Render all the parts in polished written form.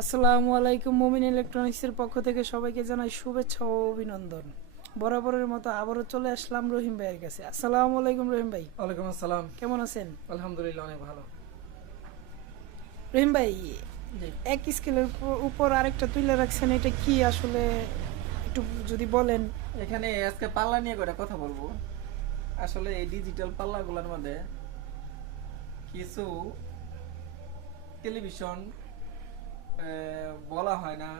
আসসালামু আলাইকুম। মুমিন ইলেকট্রনিক্সের পক্ষ থেকে সবাইকে জানাই শুভেচ্ছা ও অভিনন্দন। বরাবরের মতো আবারও চলে আসলাম রহিম ভাইয়ের কাছে। আসসালামু আলাইকুম রহিম ভাই। ওয়ালাইকুম আসসালাম। কেমন আছেন? আলহামদুলিল্লাহ, অনেক ভালো। রহিম ভাই, জি, এক স্কেলের উপর আরেকটা তুলে রাখছেন, এটা কি আসলে একটু যদি বলেন। এখানে আজকে পাল্লা নিয়ে কয়টা কথা বলবো। আসলে এই ডিজিটাল পাল্লাগুলোর মধ্যে কিছু টেলিভিশন বলা হয় না,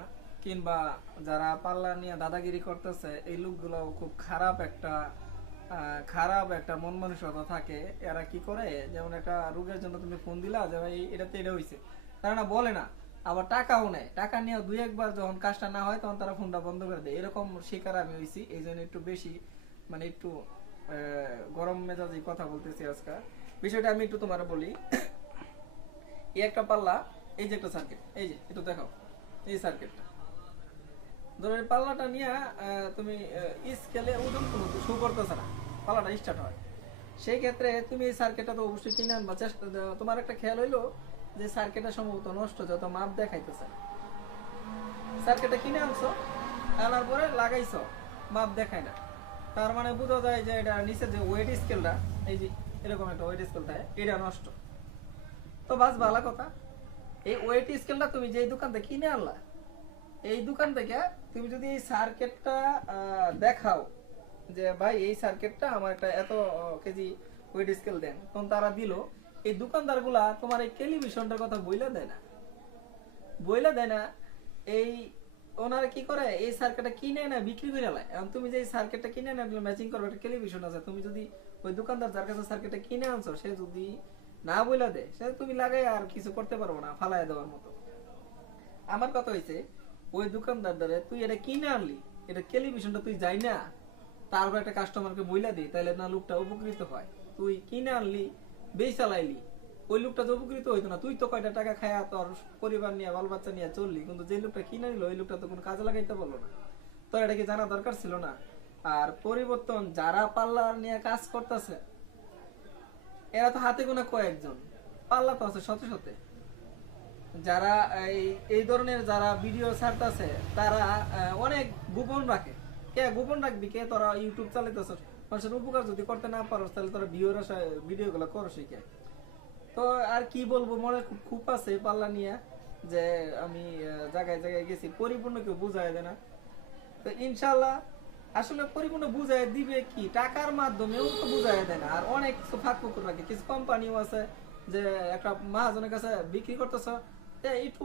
কিংবা যারা পাল্লা নিয়ে দাদাগিরি করতেছে এই লোকগুলো খুব খারাপ একটা মন মানসিকতা থাকে। এরা কি করে, যেমন একটা রোগের জন্য তুমি ফোন দিলা যে ভাই এটাতে এটা হয়েছে, তারা না বলে না, আবার টাকাও নেয়। টাকা নিয়ে দুই একবার যখন কাজটা না হয় তখন তারা ফোনটা বন্ধ করে দেয়। এরকম শিকার আমি হয়েছি, এই জন্য একটু বেশি একটু গরম মেজাজি কথা বলতেছি আজকে। বিষয়টা আমি একটু তোমার বলি। এই একটা পাল্লা, এই যে একটা সার্কিট, এই যে একটু দেখাও, এই সার্কিটটা ধরো, এই পাল্লাটা নিয়ে তুমি স্কেলে ওজন কোনো শো করতেছে না, পাল্লাটা স্টার্ট হয়। সেই ক্ষেত্রে তুমি এই সার্কিটটা তো অবশ্যই কিনে আনবা। তোমার একটা খেয়াল হইলো যে সার্কিটটা সম্ভবত নষ্ট, যত মাপ দেখাইতেছে না। সার্কিটটা কিনে আনছো, আনার পরে লাগাইছো, মাপ দেখায় না, তার মানে বোঝা যায় যে এটা নিচে যে ওয়েট স্কেলটা, এই যে এরকম একটা ওয়েট স্কেল থাকে, এটা নষ্ট। তো বাস ভালো কথা, এই ওয়েট স্কেলটা তুমি যে দোকান থেকে কিনে আনলা, এই দোকান থেকে তুমি যদি এই সার্কিটটা দেখাও যে ভাই এই সার্কিটটা আমার একটা এত কেজি ওয়েট স্কেল দেন, তখন তারা দিল। এই দোকানদার গুলা তোমার এই টেলিভিশনটার কথা বইলা দেয় না। এই ওনারা কি করে, এই সার্কিটটা কিনে না বিক্রি করে নেয়। এখন তুমি যে এই সার্কিটটা কিনে না ম্যাচিং করবে একটা টেলিভিশন আছে, তুমি যদি ওই দোকানদার যার কাছে সার্কিটটা কিনে আনছো সে যদি না বইলা দেয়, সে তুমি লাগাই আর কিছু করতে পারবো না, ফালাই দেওয়ার মতো। আমার কথা হইছে, ওই দোকানদার দ্বারা তুই এটা কিনে আনলি, এটা টেলিভিশনটা তুই যাই না, তারপর একটা কাস্টমারকে বইলা দিই, তাহলে না লোকটা উপকৃত হয়। তুই কিনে আনলি, বেশ চালাইলি, ওই লোকটা তো উপকৃত হইতো না। তুই তো কয়টা টাকা খায়া তোর পরিবার নিয়ে বাল বাচ্চা নিয়ে চললি, কিন্তু যে লোকটা কিনে নিল ওই লোকটা তো কোনো কাজে লাগাইতে পারলো না। তোর এটা কি জানা দরকার ছিল না? আর পরিবর্তন যারা পাল্লার নিয়ে কাজ করতেছে, এরা তো হাতে গোনা কয়েকজন, পাল্লা তো আছে শত শতে। যারা এই এই ধরনের যারা ভিডিও ছাড়তেছে তারা অনেক গোপন রাখে। কে গোপন রাখবি? কে তোরা ইউটিউব চালাইতেছ, মানুষের উপকার যদি করতে না পারো তাহলে তোরা ভিডিও গুলো করো শিখে। তো আর কি বলবো, মনে খুব খুব আছে পাল্লা নিয়ে, যে আমি জায়গায় জায়গায় গেছি, পরিপূর্ণ কেউ বুঝায় দেয় না। তো ইনশাল্লাহ আসলে পরিপূর্ণ বুঝায় দিবে কি, টাকার মাধ্যমেও তো বুঝায় দেয় না। আর অনেক কিছু ফাঁক ফুকুর রাখে, কিছু কোম্পানিও আছে যে একটা মহাজনের কাছে বিক্রি করতেছ, একটু